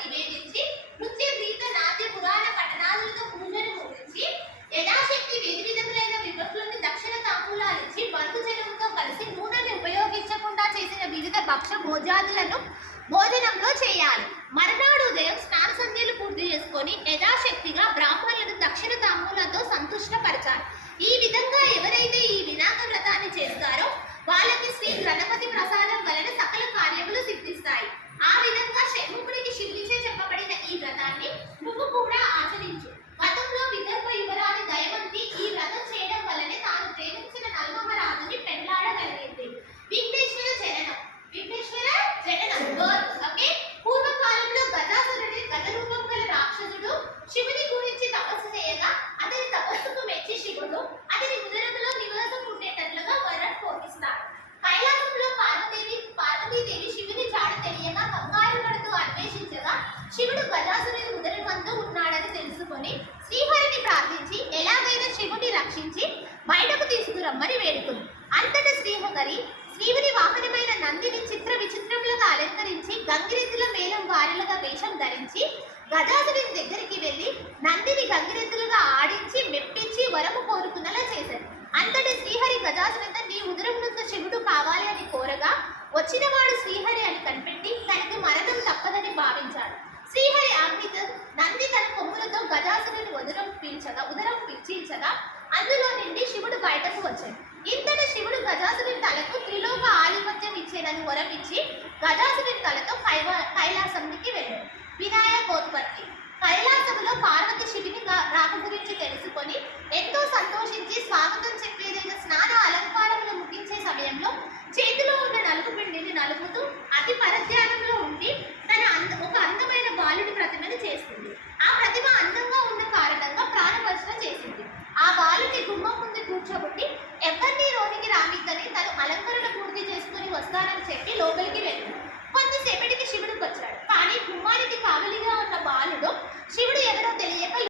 నివేదించి నృత్య గీత నాట్య పురాణ పఠనాలతో పూజలు ముగించి యథాశక్తి విధి విధములైన విభక్తులను దక్షిణ తాంబూలాలిచ్చి బంధుజనంతో కలిసి నూనెని ఉపయోగించకుండా చేసిన వివిధ భక్ష భోజాదులను భోజనంలో చేయాలి. మరునాడు ఉదయం స్నాన సంధ్యలు పూర్తి చేసుకొని యథాశక్తిగా బ్రాహ్మణులను దక్షిణ తాంబూలతో సంతుష్టపరచాలి. ఈ విధంగా ఎవరైతే ఈ వినాయక వ్రతాన్ని చేస్తారో వాళ్ళకి శ్రీ గణపతి ప్రసాదం వలన సకల కార్యములు సిద్ధిస్తాయి. ఆ విధంగా షణ్ముఖుడికి శివునిచే చెప్పబడిన ఈ వ్రతాన్ని నువ్వు కూడా ఆచరించు. గతంలో విదర్భ యువరాణి దయవంతి ఈ వ్రతం చేయడం వల్లనే తాను ప్రేమించిన నల్మహారాజుని పెళ్లాడగలిగింది. విఘ్నేశ్వర జననం ఓకే. పూర్వకాలంలో గజాసురుడి గజ రూపం గల రాక్షసుడు శివుని గురించి తపస్సు చేయగా అతని తపస్సుకు మెచ్చి శివుడు అతని ఉదరములో నివాసం ఉండేటట్లుగా వరం కోపిస్తాడు. కైలాసంలో పార్వతీదేవి శివుని జాడ తెలియగా కంగారు పడుతూ అన్వేషించగా శివుడు గజాసురుని ఉదరమందు ఉన్నాడని తెలుసుకొని శ్రీహరిని ప్రార్థించి ఎలాగైనా శివుని రక్షించి బయటకు తీసుకురమ్మని వేడుకుంది. అంతటా శ్రీహరి శివుని వాహనమైన నందిని చిత్ర విచిత్రములుగా అలంకరించి గంగిరెద్దుల మేళం వారిలుగా వేషం ధరించి గజాసురుని దగ్గరికి వెళ్లి నందిని గంగిరెద్దులుగా ఆడించి మెప్పించి వరము కోరుకునేలా చేశారు. అంతటి శ్రీహరి గజాసురునితో నీ ఉదరమునంత శివుడు కావాలి అని కోరగా వచ్చినవాడు శ్రీహరి అని కనిపెట్టి తనకి మరణం తప్పదని భావించాడు. శ్రీహరి ఆజ్ఞతో నంది తన కొమ్ములతో గజాసురుని ఉదరం పీల్చగా అందులో నుండి శివుడు బయటకు వచ్చాడు. ఇంతట శివుడు గజాసురుని తలకు త్రిలోక ఆధిపత్యం ఇచ్చేదని వరం ఇచ్చి గజాసురుని తలతో కైలాసంకి వెళ్ళాడు. వినాయకోత్పత్తి. కైలాసంలో పార్వతి శివుని రాక గురించి తెలుసుకొని ఎంతో సంతోషించి స్వాగతం చెప్పేదైన స్నాన అలంకారములు ముగించే సమయంలో చేతిలో ఉన్న నలుగు పిండిని నలుపుతూ అతి పరధ్యానంలో ఉండి తన ఒక అందమైన బాలుడి ప్రతిమను చేస్తుంది. ఆ ప్రతిమ అందంగా ఉన్న కారణంగా ప్రాణవర్షణ చేసింది. ఆ బాలుని గుమ్మం ముందు కూర్చోబెట్టి ఎవరిని రోడ్డుకి రానిద్దని తను అలంకరణ పూర్తి చేసుకుని వస్తానని చెప్పి లోపలికి వెళ్ళింది. కొంతసేపటి